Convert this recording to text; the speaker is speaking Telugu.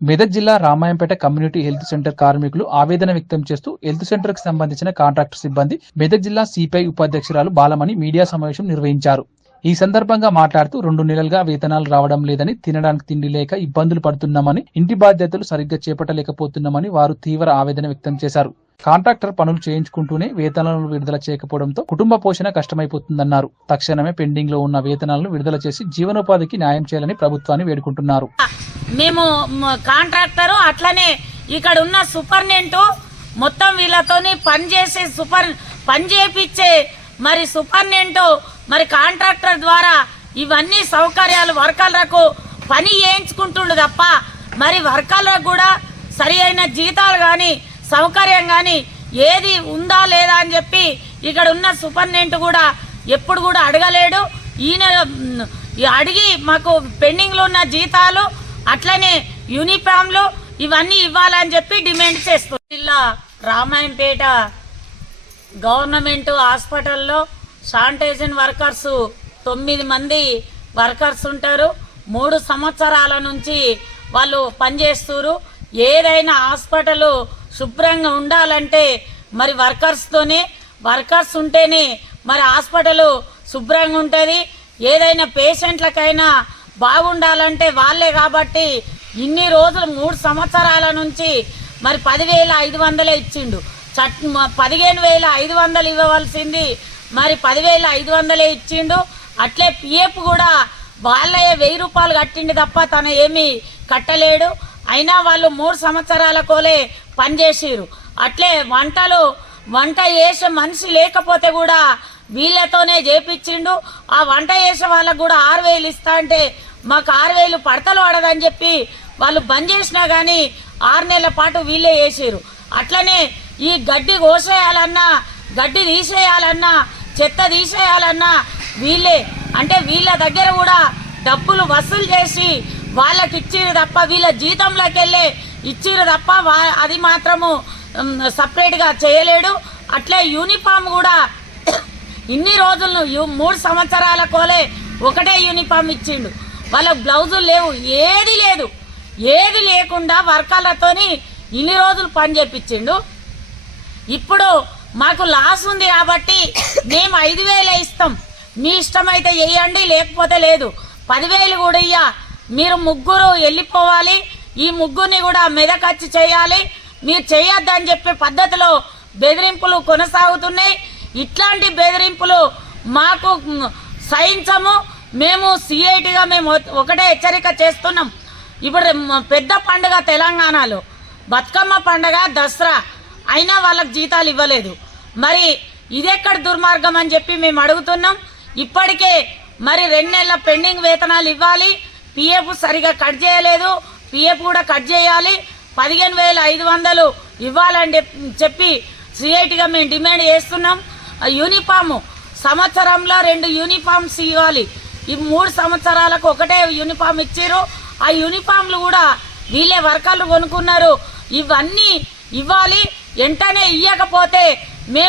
మెదక్ జిల్లా రామాయంపేట కమ్యూనిటీ హెల్త్ సెంటర్ కార్మికులు ఆవేదన వ్యక్తం చేస్తూ హెల్త్ సెంటర్కు సంబంధించిన కాంట్రాక్టర్ సిబ్బంది మెదక్ జిల్లా సిపిఐ ఉపాధ్యక్షురాలు బాలమణి మీడియా సమావేశం నిర్వహించారు. ఈ సందర్భంగా మాట్లాడుతూ రెండు నెలలుగా వేతనాలు రావడం లేదని తినడానికి తిండి లేక ఇబ్బందులు పడుతున్నామని ఇంటి బాధ్యతలు సరిగ్గా చేపట్టలేకపోతున్నామని వారు తీవ్ర ఆవేదన వ్యక్తం చేశారు. కాంట్రాక్టర్ పనులు చేయించుకుంటూనే వేతనాలను విడుదల చేయకపోవడంతో కుటుంబ పోషణ కష్టమైపోతుందన్నారు. తక్షణమే పెండింగ్లో ఉన్న వేతనాలను విడుదల చేసి జీవనోపాధికి న్యాయం చేయాలని ప్రభుత్వాన్ని వేడుకుంటున్నారు. మేము కాంట్రాక్టర్ కాంట్రాక్టరు అట్లనే ఇక్కడ ఉన్న సూపర్నెంట్ మొత్తం వీళ్ళతోని పని చేసే సూపర్ పని చేపించే మరి సూపర్నెంట్ మరి కాంట్రాక్టర్ ద్వారా ఇవన్నీ సౌకర్యాలు వర్కర్లకు పని చేయించుకుంటుండు తప్ప మరి వర్కర్లకు కూడా సరి అయిన జీతాలు కానీ సౌకర్యం కానీ ఏది ఉందా లేదా అని చెప్పి ఇక్కడ ఉన్న సూపర్నెంట్ కూడా ఎప్పుడు కూడా అడగలేడు. ఈయన ఈ అడిగి మాకు పెండింగ్లో ఉన్న జీతాలు అట్లనే యూనిఫామ్లు ఇవన్నీ ఇవ్వాలని చెప్పి డిమాండ్ చేస్తుంది జిల్లా రామాయంపేట గవర్నమెంట్ హాస్పిటల్లో శానిటైజన్ వర్కర్స్ తొమ్మిది మంది వర్కర్స్ ఉంటారు. మూడు సంవత్సరాల నుంచి వాళ్ళు పనిచేస్తున్నారు ఏదైనా హాస్పిటల్ శుభ్రంగా ఉండాలంటే మరి వర్కర్స్తోనే వర్కర్స్ ఉంటేనే మరి హాస్పిటల్ శుభ్రంగా ఉంటుంది. ఏదైనా పేషెంట్లకైనా బాగుండాలంటే వాళ్ళే కాబట్టి ఇన్ని రోజులు మూడు సంవత్సరాల నుంచి మరి పదివేల ఐదు వందలే ఇచ్చిండు. చట్ పదిహేను వేల ఐదు వందలు ఇవ్వవలసింది మరి పదివేల ఐదు వందలే ఇచ్చిండు. అట్లే పిఎఫ్ కూడా వాళ్ళే వెయ్యి రూపాయలు కట్టిండి తప్ప తన ఏమీ కట్టలేడు. అయినా వాళ్ళు మూడు సంవత్సరాల కోలే పనిచేసిరు. అట్లే వంటలు వంట చేసే మనిషి లేకపోతే కూడా వీళ్ళతోనే చేపించిండు. ఆ వంట చేసే వాళ్ళకు కూడా ఆరు వేలు ఇస్తా అంటే మాకు ఆరు వేలు పడతలు పడదని చెప్పి వాళ్ళు బంద్ చేసినా కానీ ఆరు నెలల పాటు వీళ్ళే వేసారు అట్లనే ఈ గడ్డి కోసేయాలన్నా గడ్డి తీసేయాలన్నా చెత్త తీసేయాలన్నా వీళ్ళే. అంటే వీళ్ళ దగ్గర కూడా డబ్బులు వసూలు చేసి వాళ్ళకి ఇచ్చిరు తప్ప వీళ్ళ జీతంలోకి వెళ్ళే ఇచ్చిరు తప్ప వా- అది మాత్రము సపరేట్గా చేయలేడు. అట్లే యూనిఫామ్ కూడా ఇన్ని రోజులు మూడు సంవత్సరాల కోలే ఒకటే యూనిఫామ్ ఇచ్చిండు. వాళ్ళకు బ్లౌజులు లేవు ఏది లేదు. ఏది లేకుండా వర్కర్లతోని ఇన్ని రోజులు పని చేపించిండు. ఇప్పుడు మాకు లాస్ ఉంది కాబట్టి మేము ఐదు వేలే ఇస్తాం. మీ ఇష్టమైతే వేయండి లేకపోతే లేదు. పదివేలు కూడా ఇయ్య. మీరు ముగ్గురు వెళ్ళిపోవాలి. ఈ ముగ్గురిని కూడా మెదకచ్చి చేయాలి. మీరు చేయొద్దని చెప్పే పద్ధతిలో బెదిరింపులు కొనసాగుతున్నాయి. ఇట్లాంటి బెదిరింపులు మాకు సహించము. మేము సిఐటిగా మేము ఒకటే హెచ్చరిక చేస్తున్నాం. ఇప్పుడు పెద్ద పండుగ తెలంగాణలో. బతుకమ్మ పండుగ దసరా. అయినా వాళ్ళకి జీతాలు ఇవ్వలేదు. మరి ఇదెక్కడ దుర్మార్గం అని చెప్పి మేము అడుగుతున్నాం. ఇప్పటికే మరి రెండు నెలల పెండింగ్ వేతనాలు ఇవ్వాలి. పిఎఫ్ సరిగా కట్ చేయలేదు. పిఎఫ్ కూడా కట్ చేయాలి. పదిహేను వేల ఐదు వందలు ఇవ్వాలని చెప్పి సిఐటిగా మేము డిమాండ్ చేస్తున్నాం. ఆ యూనిఫాము సంవత్సరంలో రెండు యూనిఫామ్స్ ఇవ్వాలి. ఈ మూడు సంవత్సరాలకు ఒకటే యూనిఫామ్ ఇచ్చారు ఆ యూనిఫామ్లు కూడా వీళ్ళే వర్కర్లు కొనుక్కున్నారు. ఇవన్నీ ఇవ్వాలి. వెంటనే ఇవ్వకపోతే